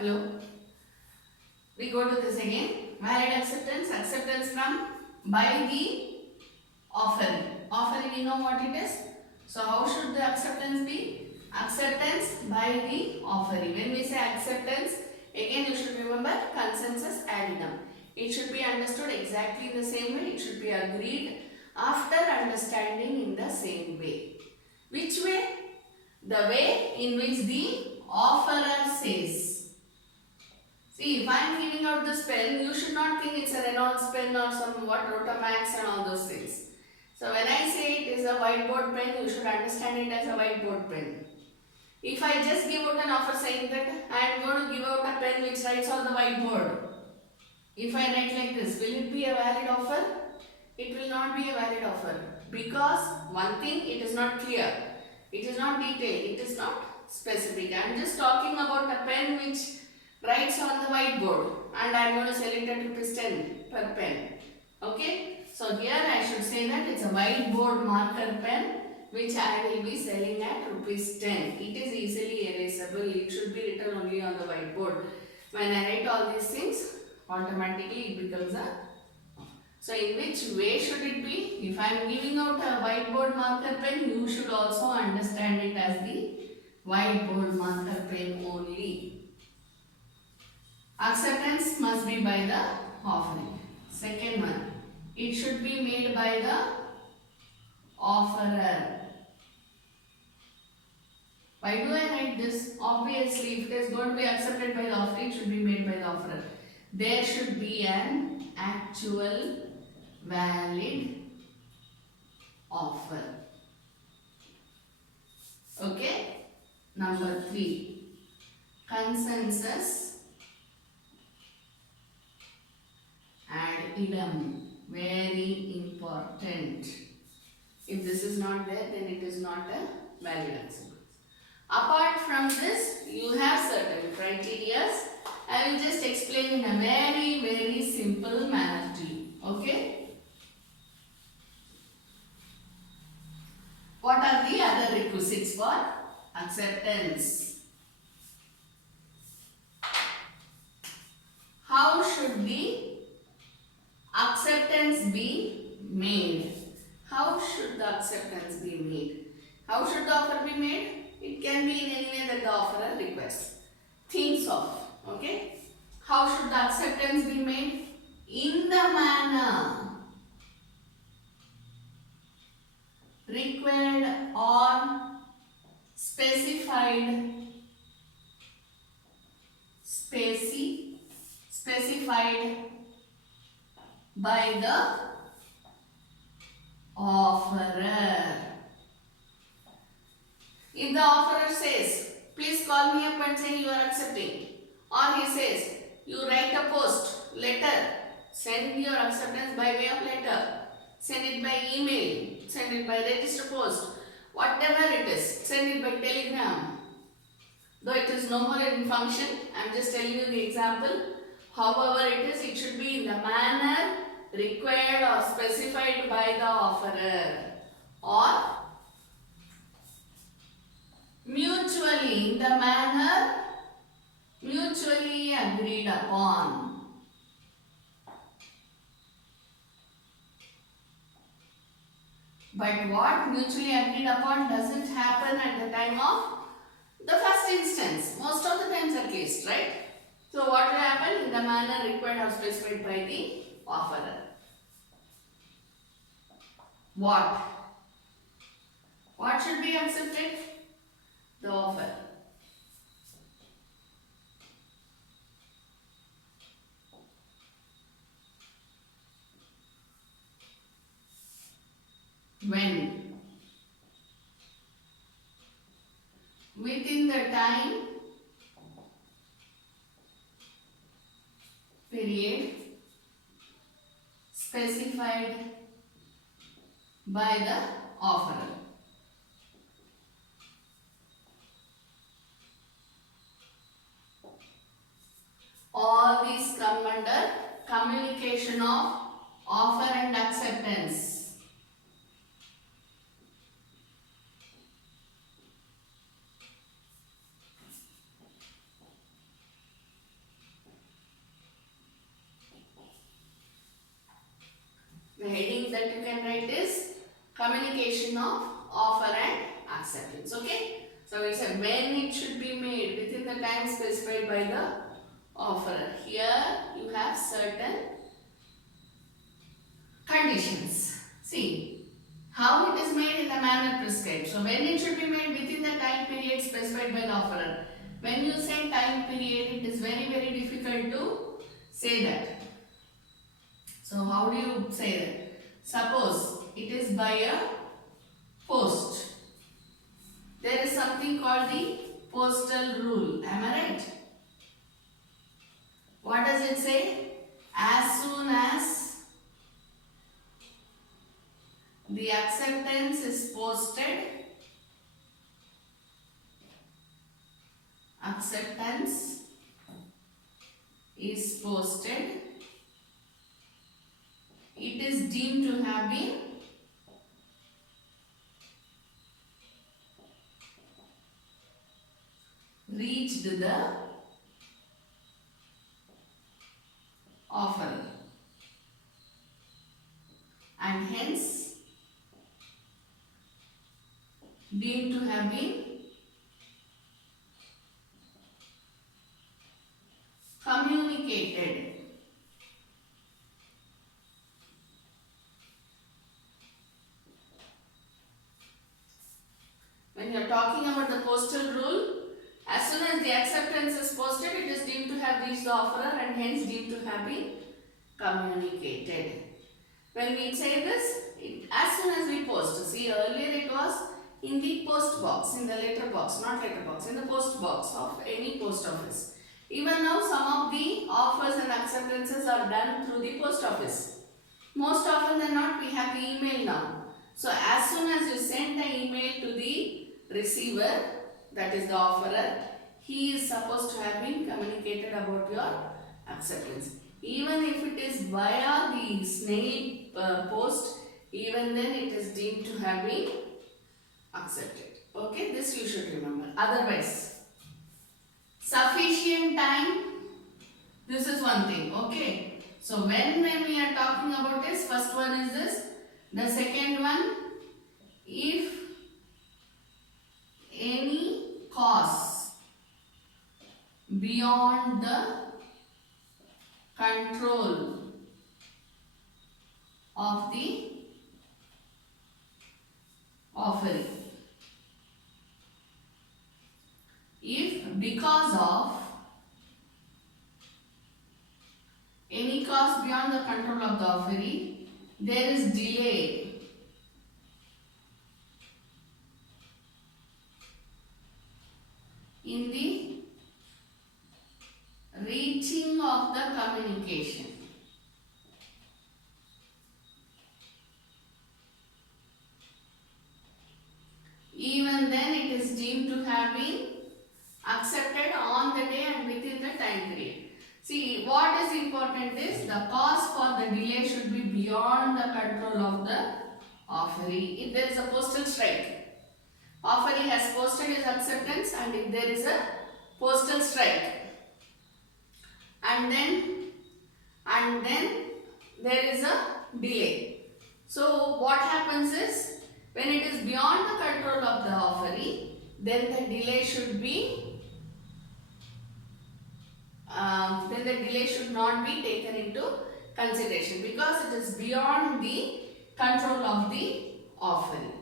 Hello. We go to this again. Valid acceptance. Acceptance from by the offeree. Offeree, we know what it is. So how should the acceptance be? Acceptance by the offeree. When we say acceptance, again you should remember consensus ad idem. It should be understood exactly the same way. It should be agreed after understanding in the same way. Which way? The way in which the offerer says. See, if I am giving out this pen, you should not think it's a Reynolds pen or some Rotamax and all those things. So when I say it is a whiteboard pen, you should understand it as a whiteboard pen. If I just give out an offer saying that I am going to give out a pen which writes on the whiteboard, if I write like this, will it be a valid offer? It will not be a valid offer because one thing, it is not clear, it is not detailed, it is not specific. I am just talking about a pen which writes on the whiteboard and I am going to sell it at ₹10 per pen. Okay? So here I should say that it's a whiteboard marker pen which I will be selling at ₹10. It is easily erasable. It should be written only on the whiteboard. When I write all these things, automatically it becomes a... So in which way should it be? If I am giving out a whiteboard marker pen, you should also understand it as the whiteboard marker pen only. Acceptance must be by the offeree. Second one, it should be made by the offerer. Why do I write this? Obviously, if it is going to be accepted by the offeree, it should be made by the offerer. There should be an actual valid offer. Okay? Number 3. Consensus ad idem. Very important. If this is not there, then it is not a valid acceptance. Apart from this, you have certain criteria. I will just explain in a very simple manner to you. Okay? What are the other requisites for acceptance? How should the acceptance be made? How should the acceptance be made? How should the offer be made? It can be in any way that the offerer requests, thinks of. Okay? How should the acceptance be made? In the manner required or specified by the offerer. If the offerer says, please call me up and say you are accepting, or he says, you write a post, letter, send your acceptance by way of letter, send it by email, send it by register post, whatever it is, send it by telegram. Though it is no more in function, I am just telling you the example. However it is, it should be in the manner required or specified by the offerer, or mutually, in the manner mutually agreed upon. But what mutually agreed upon doesn't happen at the time of the first instance, most of the times at least, right? So what will happen? In the manner required or specified by the offerer. What should be accepted? The offer. When? Within the time period specified by the offerer. All these come under communication of offer and acceptance. communication of offer and acceptance. Okay. So we said when it should be made within the time specified by the offerer. Here you have certain conditions. See how it is made in the manner prescribed. So when it should be made within the time period specified by the offerer. When you say time period, it is very difficult to say that. So how do you say that? Suppose it is by a post. There is something called the postal rule. Am I right? What does it say? As soon as the acceptance is posted, it is deemed to have been reached the offerer and hence deemed to have been communicated. When you are talking about the postal rule, as soon as the acceptance is posted, it is deemed to have reached the offerer and hence deemed to have been communicated. When we say this, as soon as we post, see earlier it was in the post box, in the letter box, not letter box, in the post box of any post office. Even now some of the offers and acceptances are done through the post office. Most often than not, we have the email now. So as soon as you send the email to the receiver, that is the offerer, he is supposed to have been communicated about your acceptance. Even if it is via the snail post, even then it is deemed to have been accepted. Okay, this you should remember. Otherwise, sufficient time, this is one thing. Okay, so when we are talking about this, first one is this. The second one, if any cause beyond the control of the offering, if because of any cause beyond the control of the offeree, there is delay in the reaching of the communication, even then it is deemed to have been accepted on the day and within the time period. See, what is important is the cause for the delay should be beyond the control of the offeree. If there is a postal strike, offeree has posted his acceptance, and if there is a postal strike, and then there is a delay. So what happens is, when it is beyond the control of the offeree, then the delay should be not be taken into consideration because it is beyond the control of the offeree.